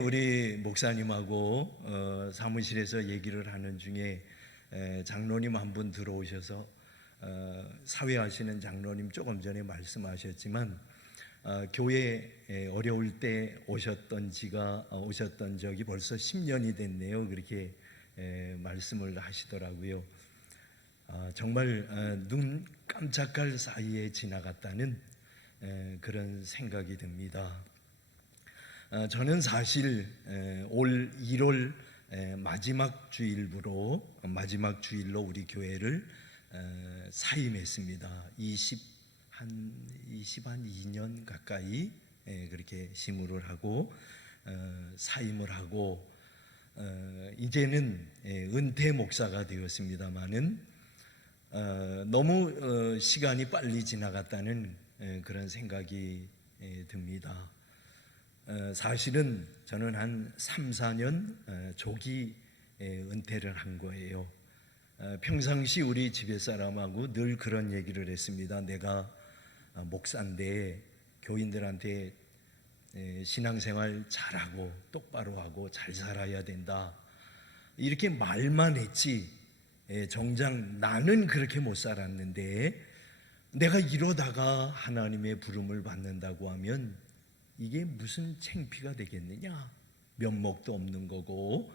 우리 목사님하고 사무실에서 얘기를 하는 중에 장로님 한 분 들어오셔서 사회하시는 장로님 조금 전에 말씀하셨지만 교회 어려울 때 오셨던 적이 벌써 10년이 됐네요. 그렇게 말씀을 하시더라고요. 정말 눈 깜짝할 사이에 지나갔다는 그런 생각이 듭니다. 저는 사실 올 1월 마지막 주일로 우리 교회를 사임했습니다. 22년 가까이 그렇게 심우를 하고 사임을 하고 이제는 은퇴 목사가 되었습니다마는 너무 시간이 빨리 지나갔다는 그런 생각이 듭니다. 사실은 저는 한 3, 4년 조기 은퇴를 한 거예요. 평상시 우리 집에사람하고 늘 그런 얘기를 했습니다. 내가 목사인데 교인들한테 신앙생활 잘하고 똑바로 하고 잘 살아야 된다, 이렇게 말만 했지 정작 나는 그렇게 못 살았는데 내가 이러다가 하나님의 부름을 받는다고 하면 이게 무슨 창피가 되겠느냐, 면목도 없는 거고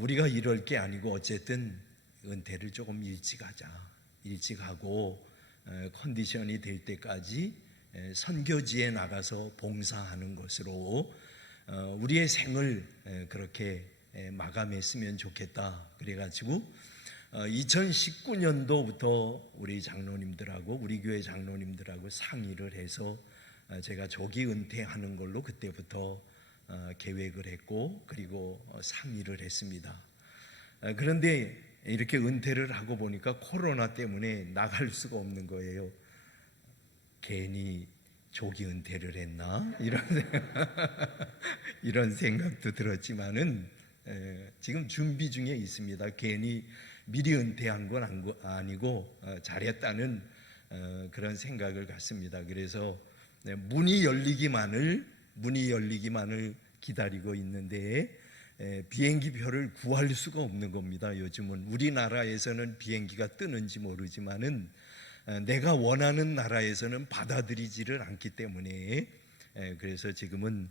우리가 이럴 게 아니고 어쨌든 은퇴를 조금 일찍 하자, 일찍 하고 컨디션이 될 때까지 선교지에 나가서 봉사하는 것으로 우리의 생을 그렇게 마감했으면 좋겠다. 그래가지고 2019년도부터 우리 장로님들하고 우리 교회 장로님들하고 상의를 해서 제가 조기 은퇴하는 걸로 그때부터 계획을 했고 그리고 상의를 했습니다. 그런데 이렇게 은퇴를 하고 보니까 코로나 때문에 나갈 수가 없는 거예요. 괜히 조기 은퇴를 했나? 이런 생각도 들었지만은 지금 준비 중에 있습니다. 괜히 미리 은퇴한 건 아니고 잘했다는 그런 생각을 갖습니다. 그래서 문이 열리기만을 기다리고 있는데 비행기 표를 구할 수가 없는 겁니다. 요즘은 우리나라에서는 비행기가 뜨는지 모르지만은 내가 원하는 나라에서는 받아들이지를 않기 때문에 그래서 지금은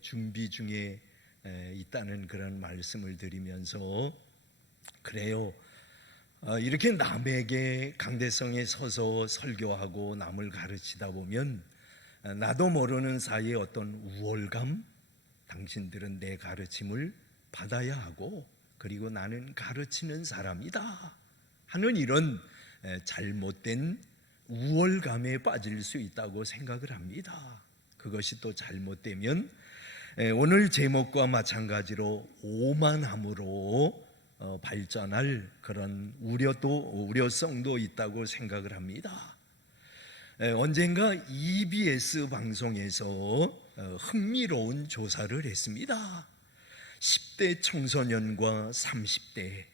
준비 중에 있다는 그런 말씀을 드리면서, 그래요, 이렇게 남에게 강대성에 서서 설교하고 남을 가르치다 보면 나도 모르는 사이에 어떤 우월감, 당신들은 내 가르침을 받아야 하고 그리고 나는 가르치는 사람이다 하는 이런 잘못된 우월감에 빠질 수 있다고 생각을 합니다. 그것이 또 잘못되면 오늘 제목과 마찬가지로 오만함으로 발전할 그런 우려성도 있다고 생각을 합니다. 언젠가 EBS 방송에서 흥미로운 조사를 했습니다. 10대 청소년과 30대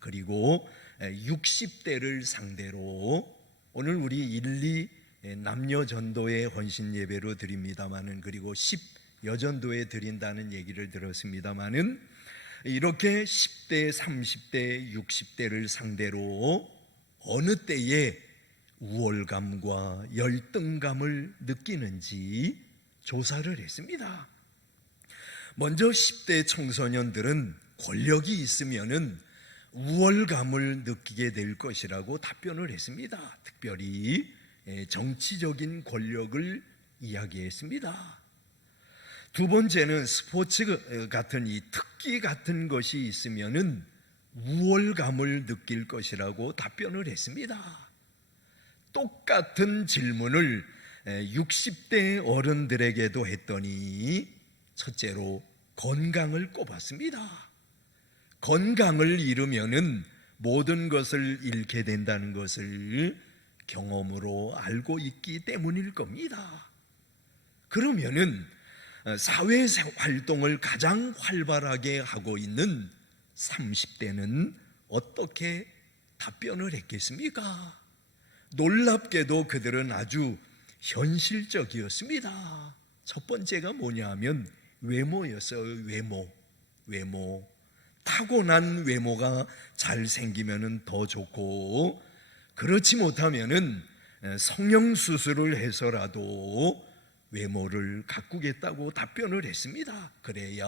그리고 60대를 상대로, 오늘 우리 1, 2 남녀 전도의 헌신 예배로 드립니다마는 그리고 10 여전도에 드린다는 얘기를 들었습니다마는 이렇게 10대, 30대, 60대를 상대로 어느 때에 우월감과 열등감을 느끼는지 조사를 했습니다. 먼저 10대 청소년들은 권력이 있으면은 우월감을 느끼게 될 것이라고 답변을 했습니다. 특별히 정치적인 권력을 이야기했습니다. 두 번째는 스포츠 같은 이 특기 같은 것이 있으면은 우월감을 느낄 것이라고 답변을 했습니다. 똑같은 질문을 60대 어른들에게도 했더니 첫째로 건강을 꼽았습니다. 건강을 잃으면은 모든 것을 잃게 된다는 것을 경험으로 알고 있기 때문일 겁니다. 그러면은 사회 활동을 가장 활발하게 하고 있는 30대는 어떻게 답변을 했겠습니까? 놀랍게도 그들은 아주 현실적이었습니다. 첫 번째가 뭐냐 하면 외모였어요. 외모. 타고난 외모가 잘생기면 더 좋고, 그렇지 못하면은 성형수술을 해서라도 외모를 가꾸겠다고 답변을 했습니다. 그래야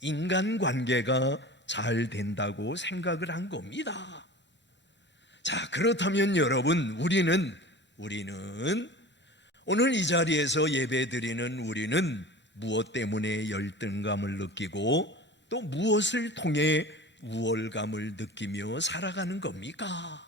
인간관계가 잘 된다고 생각을 한 겁니다. 자, 그렇다면 여러분, 우리는 오늘 이 자리에서 예배드리는 우리는 무엇 때문에 열등감을 느끼고 또 무엇을 통해 우월감을 느끼며 살아가는 겁니까?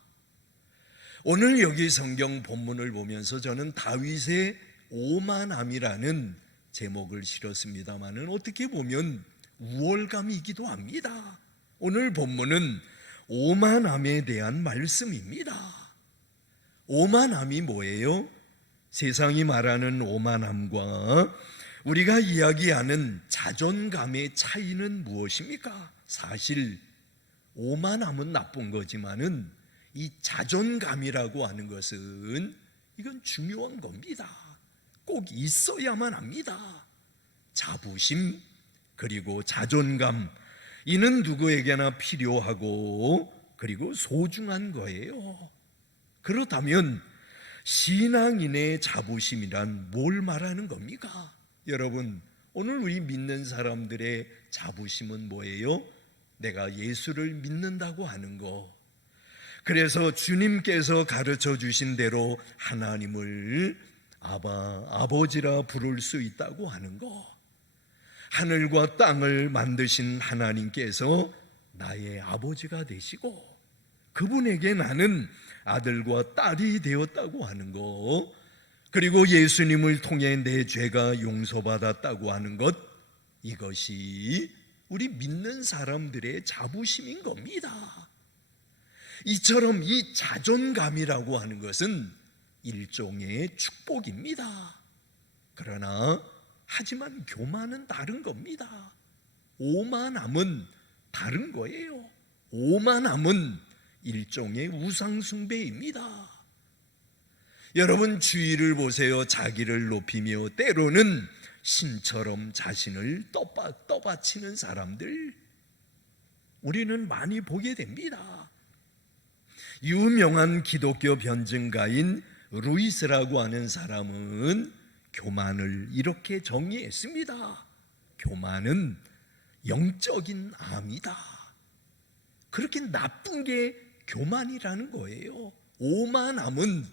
오늘 여기 성경 본문을 보면서 저는 다윗의 오만함이라는 제목을 실었습니다마는 어떻게 보면 우월감이기도 합니다. 오늘 본문은 오만함에 대한 말씀입니다. 오만함이 뭐예요? 세상이 말하는 오만함과 우리가 이야기하는 자존감의 차이는 무엇입니까? 사실 오만함은 나쁜 거지만은 이 자존감이라고 하는 것은 이건 중요한 겁니다. 꼭 있어야만 합니다. 자부심 그리고 자존감, 이는 누구에게나 필요하고 그리고 소중한 거예요. 그렇다면 신앙인의 자부심이란 뭘 말하는 겁니까? 여러분, 오늘 우리 믿는 사람들의 자부심은 뭐예요? 내가 예수를 믿는다고 하는 거. 그래서 주님께서 가르쳐 주신 대로 하나님을 아버지라 부를 수 있다고 하는 거. 하늘과 땅을 만드신 하나님께서 나의 아버지가 되시고 그분에게 나는 아들과 딸이 되었다고 하는 것, 그리고 예수님을 통해 내 죄가 용서받았다고 하는 것, 이것이 우리 믿는 사람들의 자부심인 겁니다. 이처럼 이 자존감이라고 하는 것은 일종의 축복입니다. 그러나 하지만 교만은 다른 겁니다. 오만함은 다른 거예요. 오만함은 일종의 우상숭배입니다. 여러분, 주위를 보세요. 자기를 높이며 때로는 신처럼 자신을 떠받치는 사람들, 우리는 많이 보게 됩니다. 유명한 기독교 변증가인 루이스라고 하는 사람은 교만을 이렇게 정의했습니다. 교만은 영적인 암이다. 그렇게 나쁜 게 교만이라는 거예요. 오만함은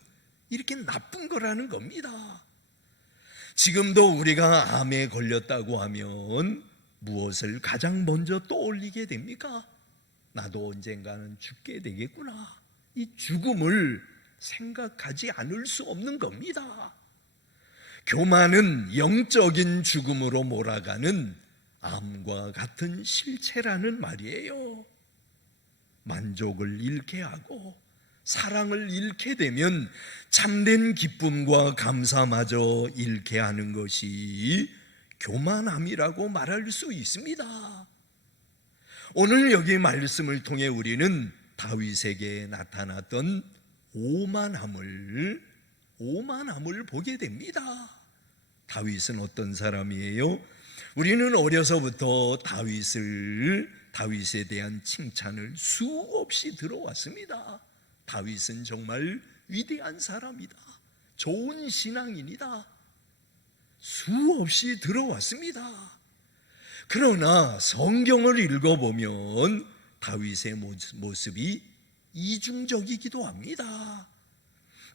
이렇게 나쁜 거라는 겁니다. 지금도 우리가 암에 걸렸다고 하면 무엇을 가장 먼저 떠올리게 됩니까? 나도 언젠가는 죽게 되겠구나. 이 죽음을 생각하지 않을 수 없는 겁니다. 교만은 영적인 죽음으로 몰아가는 암과 같은 실체라는 말이에요. 만족을 잃게 하고 사랑을 잃게 되면 참된 기쁨과 감사마저 잃게 하는 것이 교만함이라고 말할 수 있습니다. 오늘 여기 말씀을 통해 우리는 다윗에게 나타났던 오만함을 보게 됩니다. 다윗은 어떤 사람이에요? 우리는 어려서부터 다윗에 대한 칭찬을 수없이 들어왔습니다. 다윗은 정말 위대한 사람이다. 좋은 신앙인이다. 수없이 들어왔습니다. 그러나 성경을 읽어보면 다윗의 모습이 이중적이기도 합니다.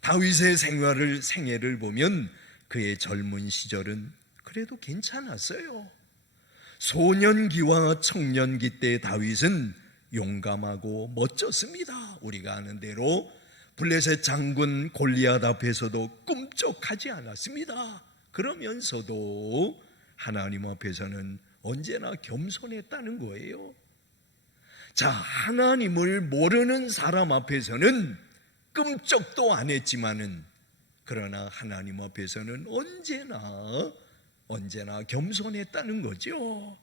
다윗의 생애를 보면 그의 젊은 시절은 그래도 괜찮았어요. 소년기와 청년기 때 다윗은 용감하고 멋졌습니다. 우리가 아는 대로 블레셋 장군 골리앗 앞에서도 꿈쩍하지 않았습니다. 그러면서도 하나님 앞에서는 언제나 겸손했다는 거예요. 자, 하나님을 모르는 사람 앞에서는 끔찍도 안 했지만은, 그러나 하나님 앞에서는 언제나 겸손했다는 거죠.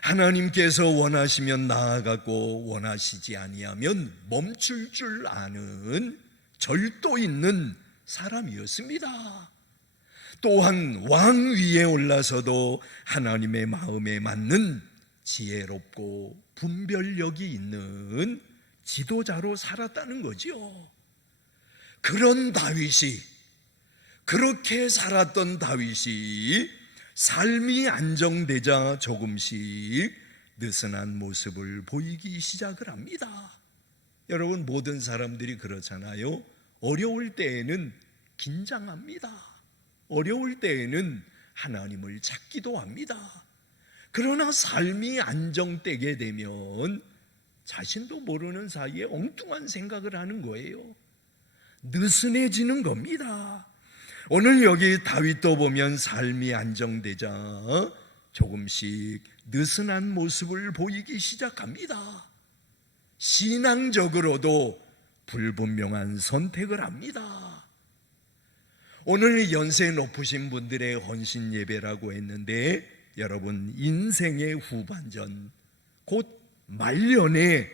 하나님께서 원하시면 나아가고 원하시지 아니하면 멈출 줄 아는 절도 있는 사람이었습니다. 또한 왕 위에 올라서도 하나님의 마음에 맞는 지혜롭고 분별력이 있는 지도자로 살았다는 거죠. 그런 다윗이, 그렇게 살았던 다윗이 삶이 안정되자 조금씩 느슨한 모습을 보이기 시작을 합니다. 여러분, 모든 사람들이 그렇잖아요. 어려울 때에는 긴장합니다. 어려울 때에는 하나님을 찾기도 합니다. 그러나 삶이 안정되게 되면 자신도 모르는 사이에 엉뚱한 생각을 하는 거예요. 느슨해지는 겁니다. 오늘 여기 다윗도 보면 삶이 안정되자 조금씩 느슨한 모습을 보이기 시작합니다. 신앙적으로도 불분명한 선택을 합니다. 오늘 연세 높으신 분들의 헌신 예배라고 했는데, 여러분, 인생의 후반전, 곧 말년에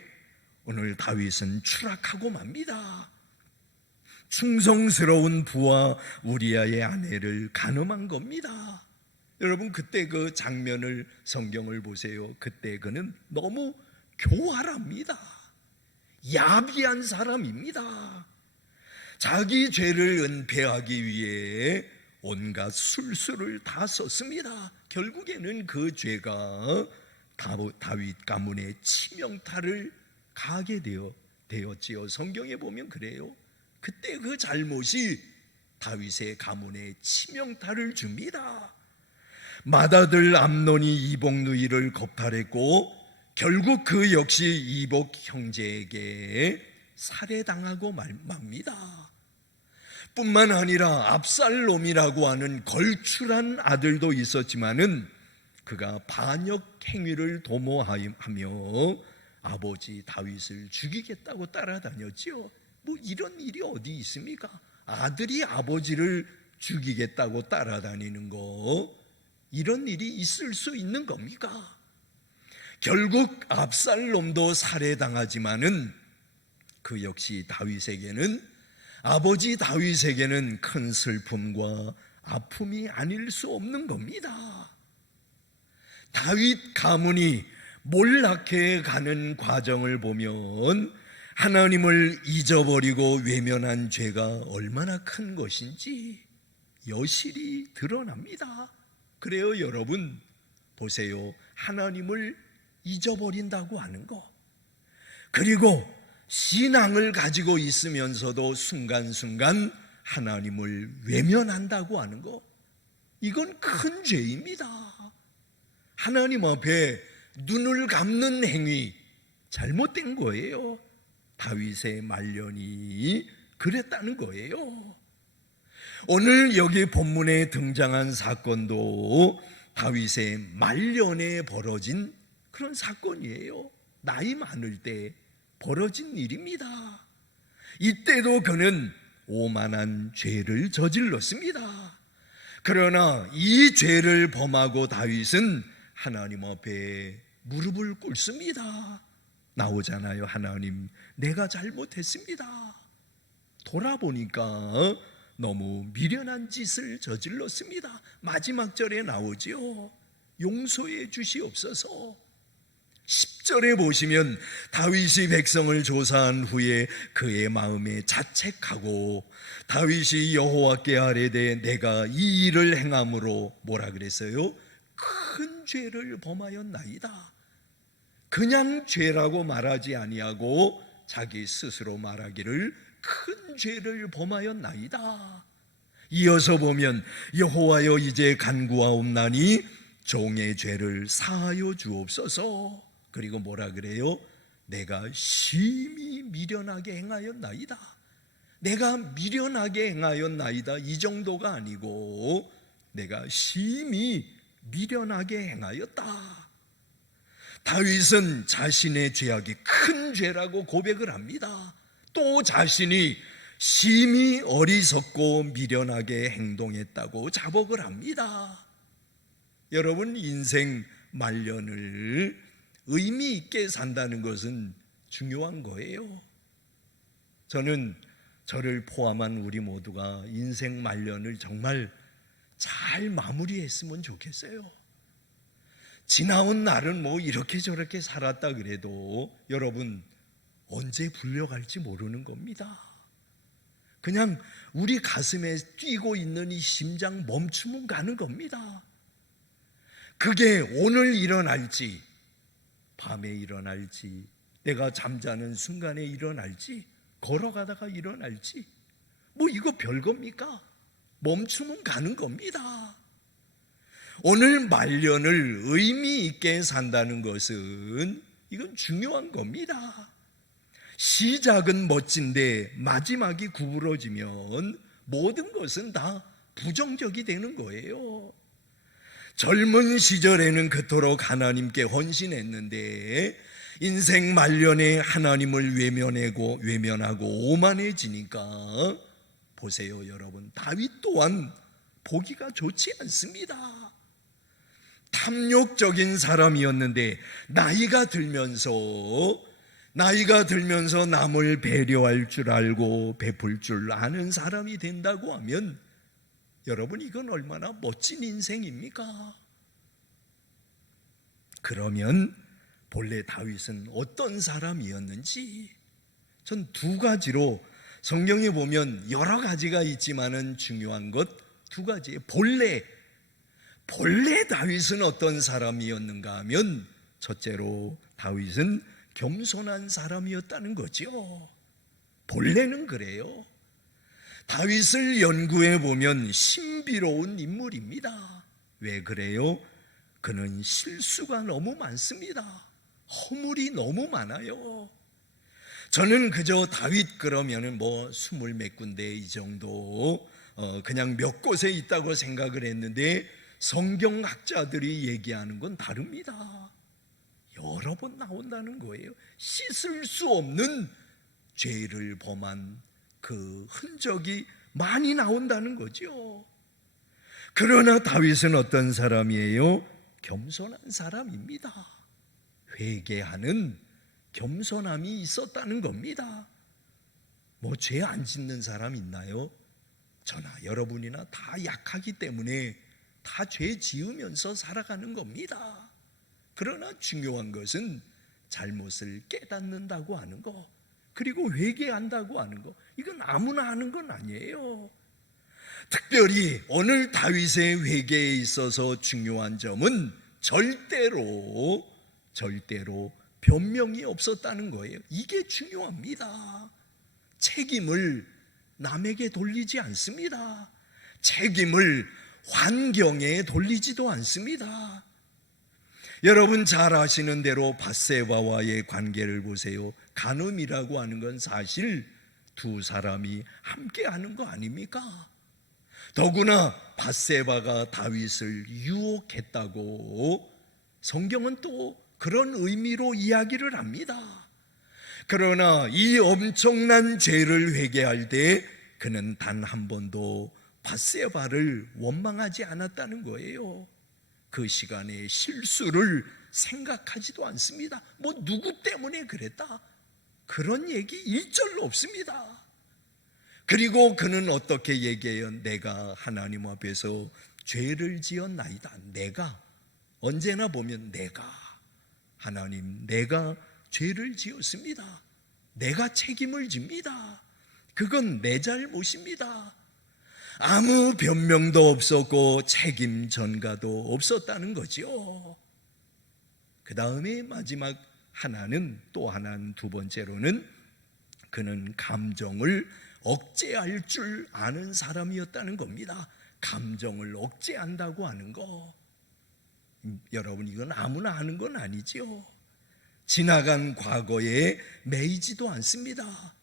오늘 다윗은 추락하고 맙니다. 충성스러운 부하 우리아의 아내를 간음한 겁니다. 여러분, 그때 그 장면을, 성경을 보세요. 그때 그는 너무 교활합니다. 야비한 사람입니다. 자기 죄를 은폐하기 위해 온갖 술수를 다 썼습니다. 결국에는 그 죄가 다윗 가문의 치명타를 가하게 되었지요. 성경에 보면 그래요. 그때 그 잘못이 다윗의 가문에 치명타를 줍니다. 맏아들 암논이 이복 누이를 겁탈했고 결국 그 역시 이복 형제에게 살해당하고 맙니다. 뿐만 아니라 압살롬이라고 하는 걸출한 아들도 있었지만은 그가 반역 행위를 도모하며 아버지 다윗을 죽이겠다고 따라다녔지요. 뭐 이런 일이 어디 있습니까? 아들이 아버지를 죽이겠다고 따라다니는 거, 이런 일이 있을 수 있는 겁니까? 결국 압살롬도 살해당하지만은 그 역시 다윗에게는, 아버지 다윗에게는 큰 슬픔과 아픔이 아닐 수 없는 겁니다. 다윗 가문이 몰락해 가는 과정을 보면 하나님을 잊어버리고 외면한 죄가 얼마나 큰 것인지 여실히 드러납니다. 그래요, 여러분, 보세요. 하나님을 잊어버린다고 하는 거, 그리고 신앙을 가지고 있으면서도 순간순간 하나님을 외면한다고 하는 거, 이건 큰 죄입니다. 하나님 앞에 눈을 감는 행위, 잘못된 거예요. 다윗의 말년이 그랬다는 거예요. 오늘 여기 본문에 등장한 사건도 다윗의 말년에 벌어진 그런 사건이에요. 나이 많을 때 벌어진 일입니다. 이때도 그는 오만한 죄를 저질렀습니다. 그러나 이 죄를 범하고 다윗은 하나님 앞에 무릎을 꿇습니다. 나오잖아요. 하나님, 내가 잘못했습니다. 돌아보니까 너무 미련한 짓을 저질렀습니다. 마지막 절에 나오지요. 용서해 주시옵소서. 10절에 보시면 다윗이 백성을 조사한 후에 그의 마음에 자책하고 다윗이 여호와께 아뢰되 내가 이 일을 행함으로 뭐라 그랬어요? 큰 죄를 범하였나이다. 그냥 죄라고 말하지 아니하고 자기 스스로 말하기를 큰 죄를 범하였나이다. 이어서 보면 여호와여 이제 간구하옵나니 종의 죄를 사하여 주옵소서. 그리고 뭐라 그래요? 내가 심히 미련하게 행하였나이다. 내가 미련하게 행하였나이다, 이 정도가 아니고 내가 심히 미련하게 행하였다. 다윗은 자신의 죄악이 큰 죄라고 고백을 합니다. 또 자신이 심히 어리석고 미련하게 행동했다고 자복을 합니다. 여러분, 인생 말년을 의미 있게 산다는 것은 중요한 거예요. 저는 저를 포함한 우리 모두가 인생 말년을 정말 잘 마무리했으면 좋겠어요. 지나온 날은 뭐 이렇게 저렇게 살았다 그래도 여러분 언제 불려갈지 모르는 겁니다. 그냥 우리 가슴에 뛰고 있는 이 심장 멈추면 가는 겁니다. 그게 오늘 일어날지, 밤에 일어날지, 내가 잠자는 순간에 일어날지, 걸어가다가 일어날지, 뭐 이거 별겁니까? 멈추면 가는 겁니다. 오늘 말년을 의미 있게 산다는 것은 이건 중요한 겁니다. 시작은 멋진데 마지막이 구부러지면 모든 것은 다 부정적이 되는 거예요. 젊은 시절에는 그토록 하나님께 헌신했는데 인생 말년에 하나님을 외면하고 오만해지니까 보세요 여러분, 다윗 또한 보기가 좋지 않습니다. 탐욕적인 사람이었는데 나이가 들면서 남을 배려할 줄 알고 베풀 줄 아는 사람이 된다고 하면 여러분 이건 얼마나 멋진 인생입니까? 그러면 본래 다윗은 어떤 사람이었는지 전 두 가지로, 성경에 보면 여러 가지가 있지만은 중요한 것 두 가지예요. 본래 다윗은 어떤 사람이었는가 하면 첫째로 다윗은 겸손한 사람이었다는 거죠. 본래는 그래요. 다윗을 연구해 보면 신비로운 인물입니다. 왜 그래요? 그는 실수가 너무 많습니다. 허물이 너무 많아요. 저는 그저 다윗 그러면은 뭐 20몇 군데 이 정도 그냥 몇 곳에 있다고 생각을 했는데 성경학자들이 얘기하는 건 다릅니다. 여러 번 나온다는 거예요. 씻을 수 없는 죄를 범한 그 흔적이 많이 나온다는 거죠. 그러나 다윗은 어떤 사람이에요? 겸손한 사람입니다. 회개하는 겸손함이 있었다는 겁니다. 뭐 죄 안 짓는 사람 있나요? 저나 여러분이나 다 약하기 때문에 다 죄 지으면서 살아가는 겁니다. 그러나 중요한 것은 잘못을 깨닫는다고 하는 거, 그리고 회개한다고 하는 거, 이건 아무나 하는 건 아니에요. 특별히 오늘 다윗의 회개에 있어서 중요한 점은 절대로 변명이 없었다는 거예요. 이게 중요합니다. 책임을 남에게 돌리지 않습니다. 책임을 환경에 돌리지도 않습니다. 여러분 잘 아시는 대로 밧세바와의 관계를 보세요. 간음이라고 하는 건 사실 두 사람이 함께 하는 거 아닙니까? 더구나 밧세바가 다윗을 유혹했다고 성경은 또 그런 의미로 이야기를 합니다. 그러나 이 엄청난 죄를 회개할 때 그는 단 한 번도 밧세바를 원망하지 않았다는 거예요. 그 시간에 실수를 생각하지도 않습니다. 뭐 누구 때문에 그랬다, 그런 얘기 일절로 없습니다. 그리고 그는 어떻게 얘기해요? 내가 하나님 앞에서 죄를 지었나이다. 내가, 언제나 보면 하나님 내가 죄를 지었습니다. 내가 책임을 집니다. 그건 내 잘못입니다. 아무 변명도 없었고 책임 전가도 없었다는 거죠. 그 다음에 마지막 하나는, 또 하나는, 두 번째로는 그는 감정을 억제할 줄 아는 사람이었다는 겁니다. 감정을 억제한다고 하는 거, 여러분 이건 아무나 하는 건 아니죠. 지나간 과거에 매이지도 않습니다.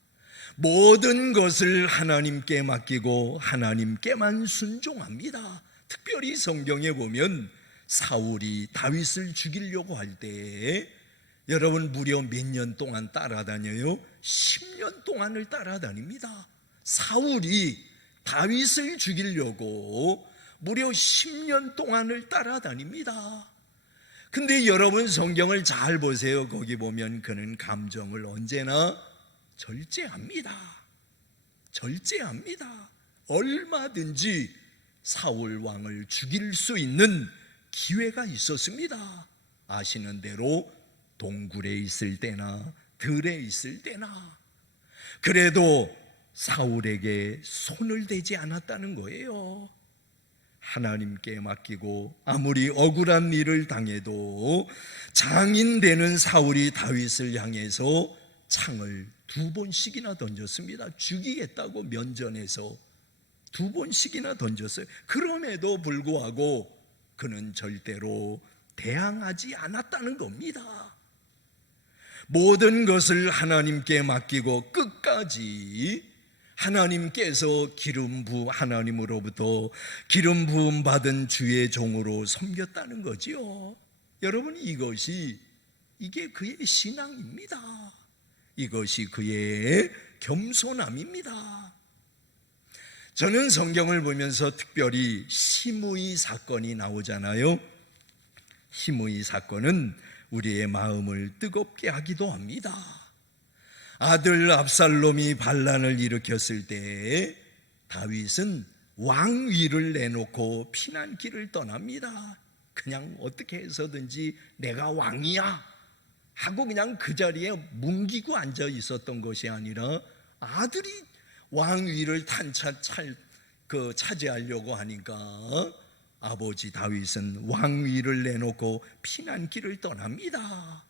모든 것을 하나님께 맡기고 하나님께만 순종합니다. 특별히 성경에 보면 사울이 다윗을 죽이려고 할 때 여러분 무려 몇 년 동안 따라다녀요? 10년 동안을 따라다닙니다. 사울이 다윗을 죽이려고 무려 10년 동안을 따라다닙니다. 근데 여러분 성경을 잘 보세요. 거기 보면 그는 감정을 언제나 절제합니다. 얼마든지 사울 왕을 죽일 수 있는 기회가 있었습니다. 아시는 대로 동굴에 있을 때나 들에 있을 때나. 그래도 사울에게 손을 대지 않았다는 거예요. 하나님께 맡기고 아무리 억울한 일을 당해도 장인 되는 사울이 다윗을 향해서 창을 2번씩이나 던졌습니다. 죽이겠다고 면전에서 2번씩이나 던졌어요. 그럼에도 불구하고 그는 절대로 대항하지 않았다는 겁니다. 모든 것을 하나님께 맡기고 끝까지 하나님께서 하나님으로부터 기름 부음 받은 주의 종으로 섬겼다는 거지요. 여러분, 이게 그의 신앙입니다. 이것이 그의 겸손함입니다. 저는 성경을 보면서 특별히 시므이 사건이 나오잖아요. 시므이 사건은 우리의 마음을 뜨겁게 하기도 합니다. 아들 압살롬이 반란을 일으켰을 때 다윗은 왕위를 내놓고 피난길을 떠납니다. 그냥 어떻게 해서든지 내가 왕이야 하고 그냥 그 자리에 뭉기고 앉아 있었던 것이 아니라 아들이 왕위를 차지하려고 하니까 아버지 다윗은 왕위를 내놓고 피난길을 떠납니다.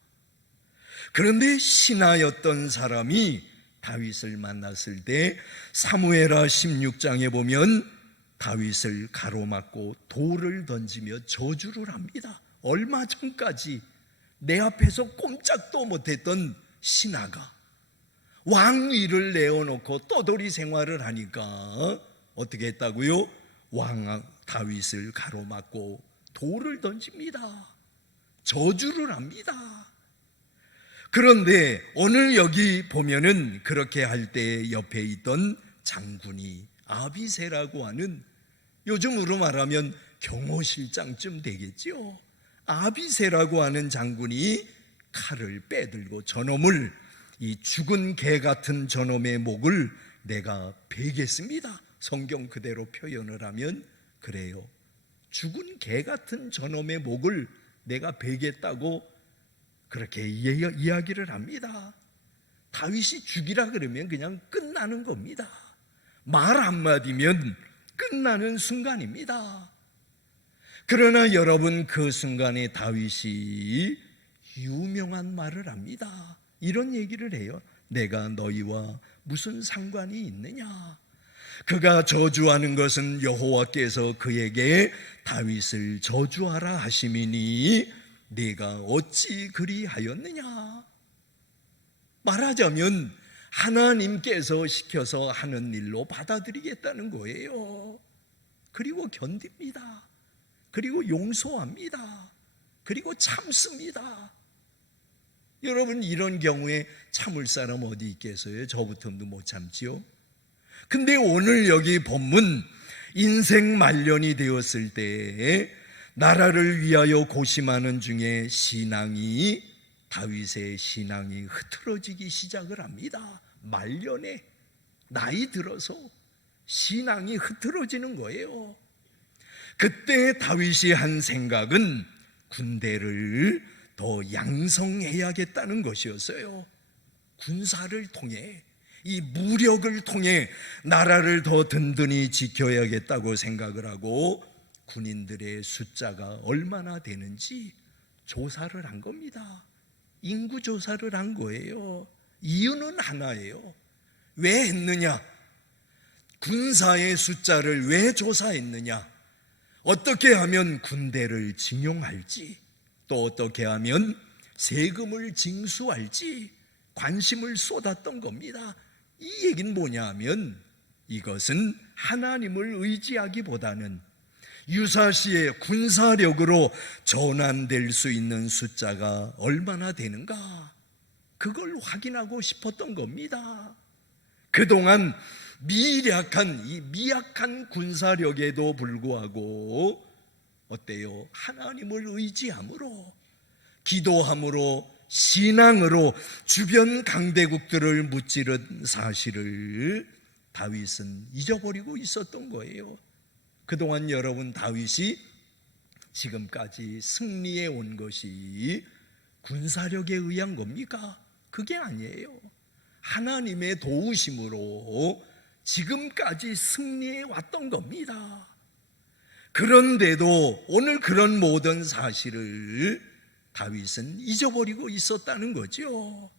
그런데 신하였던 사람이 다윗을 만났을 때 사무엘하 16장에 보면 다윗을 가로막고 돌을 던지며 저주를 합니다. 얼마 전까지 내 앞에서 꼼짝도 못했던 신하가 왕위를 내어놓고 떠돌이 생활을 하니까 어떻게 했다고요? 왕 다윗을 가로막고 돌을 던집니다. 저주를 합니다. 그런데 오늘 여기 보면은 그렇게 할 때 옆에 있던 장군이 아비새라고 하는, 요즘으로 말하면 경호실장쯤 되겠죠. 아비새라고 하는 장군이 칼을 빼들고 저놈을, 이 죽은 개 같은 저놈의 목을 내가 베겠습니다. 성경 그대로 표현을 하면 그래요. 죽은 개 같은 저놈의 목을 내가 베겠다고 그렇게 이야기를 합니다. 다윗이 죽이라 그러면 그냥 끝나는 겁니다. 말 한마디면 끝나는 순간입니다. 그러나 여러분, 그 순간에 다윗이 유명한 말을 합니다. 이런 얘기를 해요. 내가 너희와 무슨 상관이 있느냐? 그가 저주하는 것은 여호와께서 그에게 다윗을 저주하라 하심이니 네가 어찌 그리하였느냐? 말하자면 하나님께서 시켜서 하는 일로 받아들이겠다는 거예요. 그리고 견딥니다. 그리고 용서합니다. 그리고 참습니다. 여러분, 이런 경우에 참을 사람 어디 있겠어요? 저부터도 못 참지요. 근데 오늘 여기 본문, 인생 말년이 되었을 때 나라를 위하여 고심하는 중에 다윗의 신앙이 흐트러지기 시작을 합니다. 말년에, 나이 들어서 신앙이 흐트러지는 거예요. 그때 다윗이 한 생각은 군대를 더 양성해야겠다는 것이었어요. 군사를 통해, 이 무력을 통해 나라를 더 든든히 지켜야겠다고 생각을 하고 군인들의 숫자가 얼마나 되는지 조사를 한 겁니다. 인구 조사를 한 거예요. 이유는 하나예요. 왜 했느냐? 군사의 숫자를 왜 조사했느냐? 어떻게 하면 군대를 징용할지, 또 어떻게 하면 세금을 징수할지 관심을 쏟았던 겁니다. 이 얘기는 뭐냐 하면, 이것은 하나님을 의지하기보다는 유사시에 군사력으로 전환될 수 있는 숫자가 얼마나 되는가, 그걸 확인하고 싶었던 겁니다. 그동안 미약한 군사력에도 불구하고 어때요? 하나님을 의지함으로, 기도함으로, 신앙으로 주변 강대국들을 무찌른 사실을 다윗은 잊어버리고 있었던 거예요. 그동안 여러분, 다윗이 지금까지 승리해 온 것이 군사력에 의한 겁니까? 그게 아니에요. 하나님의 도우심으로 지금까지 승리해 왔던 겁니다. 그런데도 오늘 그런 모든 사실을 다윗은 잊어버리고 있었다는 거죠.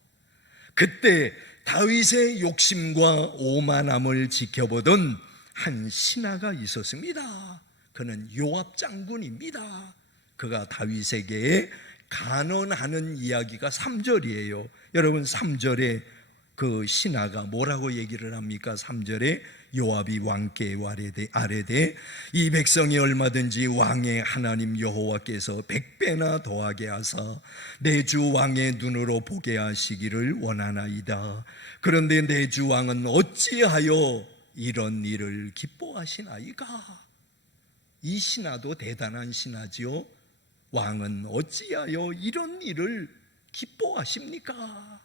그때 다윗의 욕심과 오만함을 지켜보던 한 신하가 있었습니다. 그는 요압 장군입니다. 그가 다윗에게 간언하는 이야기가 3절이에요. 여러분, 3절에 그 신하가 뭐라고 얘기를 합니까? 3절에 요압이 왕께 아뢰되 이 백성이 얼마든지 왕의 하나님 여호와께서 100배나 더하게 하사 내 주 왕의 눈으로 보게 하시기를 원하나이다. 그런데 내 주 왕은 어찌하여 이런 일을 기뻐하시나이까? 이 신하도 대단한 신하지요. 왕은 어찌하여 이런 일을 기뻐하십니까?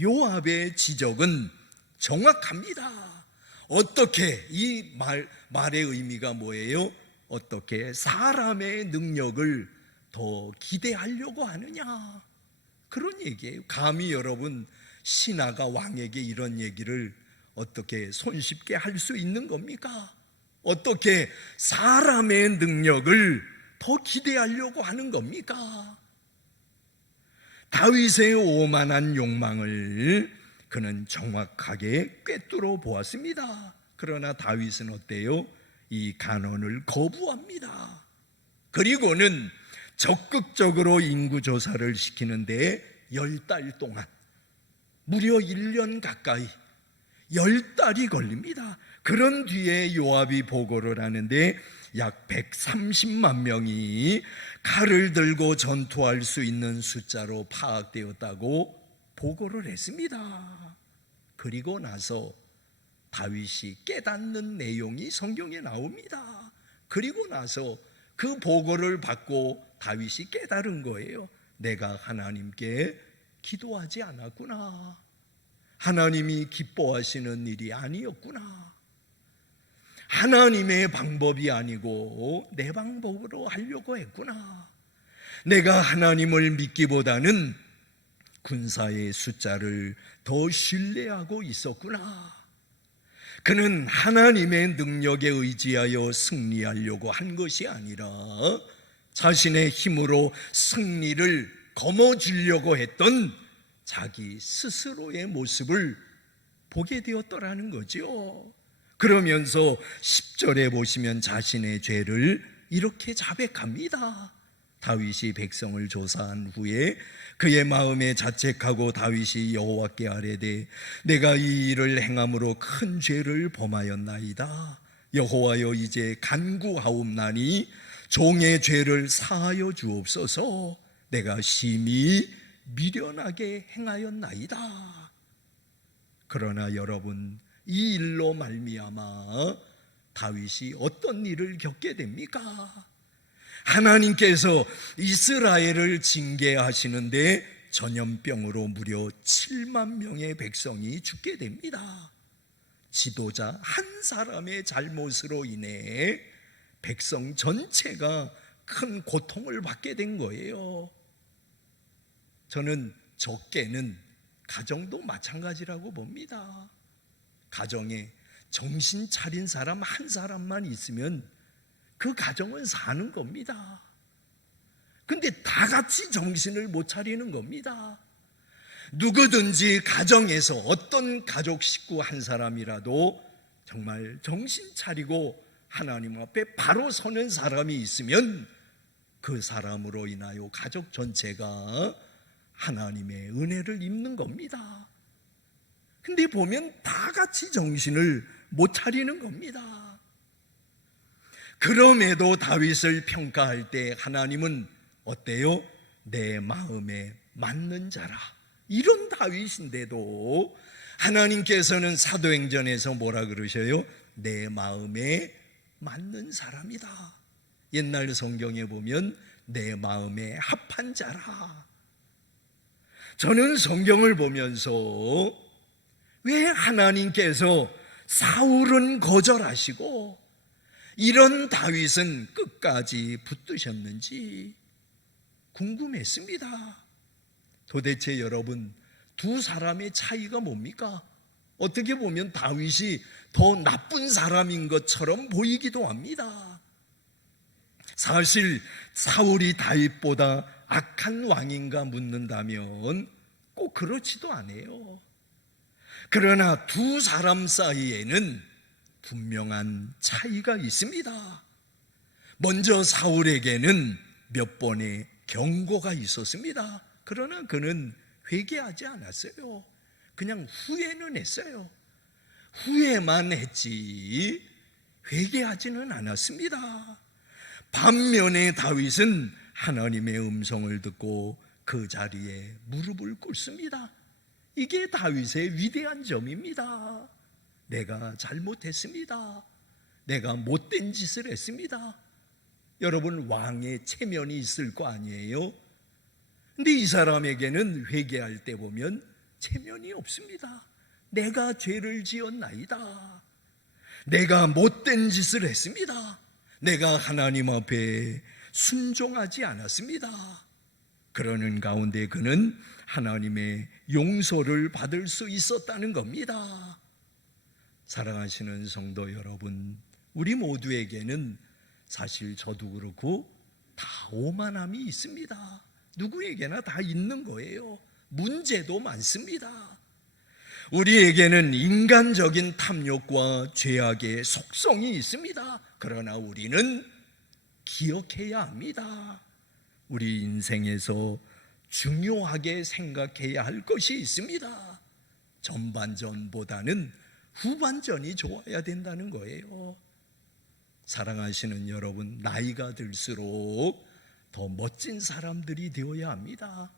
요압의 지적은 정확합니다. 어떻게, 이 말의 의미가 뭐예요? 어떻게 사람의 능력을 더 기대하려고 하느냐, 그런 얘기예요. 감히 여러분, 신하가 왕에게 이런 얘기를 어떻게 손쉽게 할 수 있는 겁니까? 어떻게 사람의 능력을 더 기대하려고 하는 겁니까? 다윗의 오만한 욕망을 그는 정확하게 꿰뚫어 보았습니다. 그러나 다윗은 어때요? 이 간언을 거부합니다. 그리고는 적극적으로 인구조사를 시키는데 10달 동안, 무려 1년 가까이 10달이 걸립니다. 그런 뒤에 요압이 보고를 하는데 약 130만 명이 칼을 들고 전투할 수 있는 숫자로 파악되었다고 보고를 했습니다. 그리고 나서 다윗이 깨닫는 내용이 성경에 나옵니다. 그리고 나서 그 보고를 받고 다윗이 깨달은 거예요. 내가 하나님께 기도하지 않았구나. 하나님이 기뻐하시는 일이 아니었구나. 하나님의 방법이 아니고 내 방법으로 하려고 했구나. 내가 하나님을 믿기보다는 군사의 숫자를 더 신뢰하고 있었구나. 그는 하나님의 능력에 의지하여 승리하려고 한 것이 아니라 자신의 힘으로 승리를 거머쥐려고 했던 자기 스스로의 모습을 보게 되었더라는 거죠. 그러면서 10절에 보시면 자신의 죄를 이렇게 자백합니다. 다윗이 백성을 조사한 후에 그의 마음에 자책하고 다윗이 여호와께 아뢰되 내가 이 일을 행함으로 큰 죄를 범하였나이다. 여호와여, 이제 간구하옵나니 종의 죄를 사하여 주옵소서. 내가 심히 미련하게 행하였나이다. 그러나 여러분, 이 일로 말미암아 다윗이 어떤 일을 겪게 됩니까? 하나님께서 이스라엘을 징계하시는데 전염병으로 무려 7만 명의 백성이 죽게 됩니다. 지도자 한 사람의 잘못으로 인해 백성 전체가 큰 고통을 받게 된 거예요. 저는 적게는 가정도 마찬가지라고 봅니다. 가정에 정신 차린 사람 한 사람만 있으면 그 가정은 사는 겁니다. 근데 다 같이 정신을 못 차리는 겁니다. 누구든지 가정에서 어떤 가족 식구 한 사람이라도 정말 정신 차리고 하나님 앞에 바로 서는 사람이 있으면 그 사람으로 인하여 가족 전체가 하나님의 은혜를 입는 겁니다. 근데 보면 다 같이 정신을 못 차리는 겁니다. 그럼에도 다윗을 평가할 때 하나님은 어때요? 내 마음에 맞는 자라. 이런 다윗인데도 하나님께서는 사도행전에서 뭐라 그러셔요? 내 마음에 맞는 사람이다. 옛날 성경에 보면 내 마음에 합한 자라. 저는 성경을 보면서 왜 하나님께서 사울은 거절하시고 이런 다윗은 끝까지 붙드셨는지 궁금했습니다. 도대체 여러분, 두 사람의 차이가 뭡니까? 어떻게 보면 다윗이 더 나쁜 사람인 것처럼 보이기도 합니다. 사실 사울이 다윗보다 악한 왕인가 묻는다면 꼭 그렇지도 않아요. 그러나 두 사람 사이에는 분명한 차이가 있습니다. 먼저 사울에게는 몇 번의 경고가 있었습니다. 그러나 그는 회개하지 않았어요. 그냥 후회는 했어요. 후회만 했지 회개하지는 않았습니다. 반면에 다윗은 하나님의 음성을 듣고 그 자리에 무릎을 꿇습니다. 이게 다윗의 위대한 점입니다. 내가 잘못했습니다. 내가 못된 짓을 했습니다. 여러분, 왕의 체면이 있을 거 아니에요? 근데 이 사람에게는 회개할 때 보면 체면이 없습니다. 내가 죄를 지었나이다. 내가 못된 짓을 했습니다. 내가 하나님 앞에 순종하지 않았습니다. 그러는 가운데 그는 하나님의 용서를 받을 수 있었다는 겁니다. 사랑하시는 성도 여러분, 우리 모두에게는 사실 저도 그렇고 다 오만함이 있습니다. 누구에게나 다 있는 거예요. 문제도 많습니다. 우리에게는 인간적인 탐욕과 죄악의 속성이 있습니다. 그러나 우리는 기억해야 합니다. 우리 인생에서 중요하게 생각해야 할 것이 있습니다. 전반전보다는 후반전이 좋아야 된다는 거예요. 사랑하시는 여러분, 나이가 들수록 더 멋진 사람들이 되어야 합니다.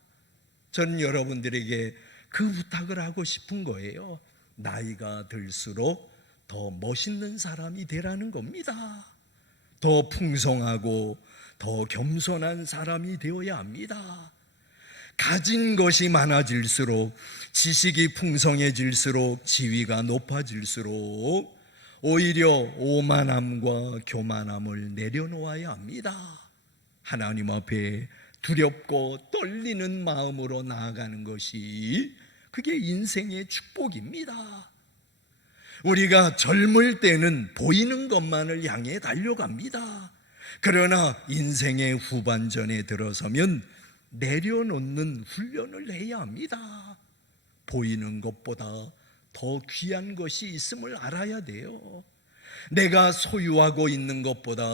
저는 여러분들에게 그 부탁을 하고 싶은 거예요. 나이가 들수록 더 멋있는 사람이 되라는 겁니다. 더 풍성하고 더 겸손한 사람이 되어야 합니다. 가진 것이 많아질수록, 지식이 풍성해질수록, 지위가 높아질수록 오히려 오만함과 교만함을 내려놓아야 합니다. 하나님 앞에 두렵고 떨리는 마음으로 나아가는 것이, 그게 인생의 축복입니다. 우리가 젊을 때는 보이는 것만을 향해 달려갑니다. 그러나 인생의 후반전에 들어서면 내려놓는 훈련을 해야 합니다. 보이는 것보다 더 귀한 것이 있음을 알아야 돼요. 내가 소유하고 있는 것보다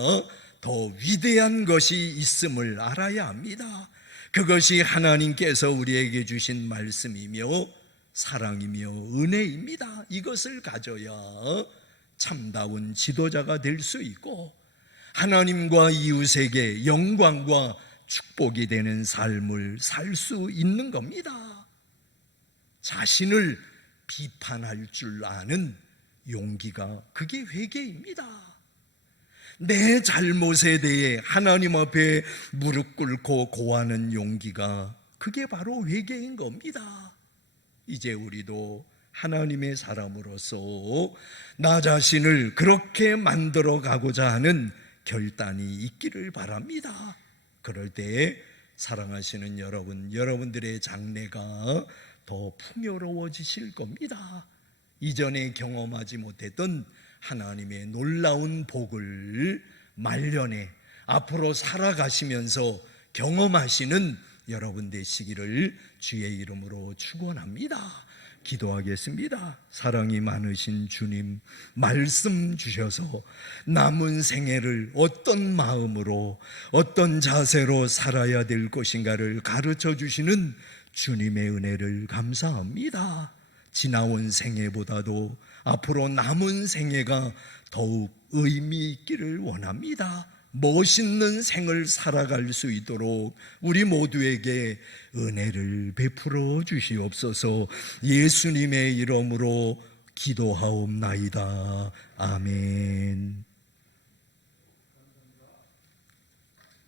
더 위대한 것이 있음을 알아야 합니다. 그것이 하나님께서 우리에게 주신 말씀이며 사랑이며 은혜입니다. 이것을 가져야 참다운 지도자가 될 수 있고 하나님과 이웃에게 영광과 축복이 되는 삶을 살 수 있는 겁니다. 자신을 비판할 줄 아는 용기가, 그게 회개입니다. 내 잘못에 대해 하나님 앞에 무릎 꿇고 고하는 용기가, 그게 바로 회개인 겁니다. 이제 우리도 하나님의 사람으로서 나 자신을 그렇게 만들어 가고자 하는 결단이 있기를 바랍니다. 그럴 때 사랑하시는 여러분, 여러분들의 장래가 더 풍요로워지실 겁니다. 이전에 경험하지 못했던 하나님의 놀라운 복을 말년에 앞으로 살아가시면서 경험하시는 여러분 되시기를 주의 이름으로 축원합니다. 기도하겠습니다. 사랑이 많으신 주님, 말씀 주셔서 남은 생애를 어떤 마음으로, 어떤 자세로 살아야 될 것인가를 가르쳐 주시는 주님의 은혜를 감사합니다. 지나온 생애보다도 앞으로 남은 생애가 더욱 의미 있기를 원합니다. 멋있는 생을 살아갈 수 있도록 우리 모두에게 은혜를 베풀어 주시옵소서. 예수님의 이름으로 기도하옵나이다. 아멘.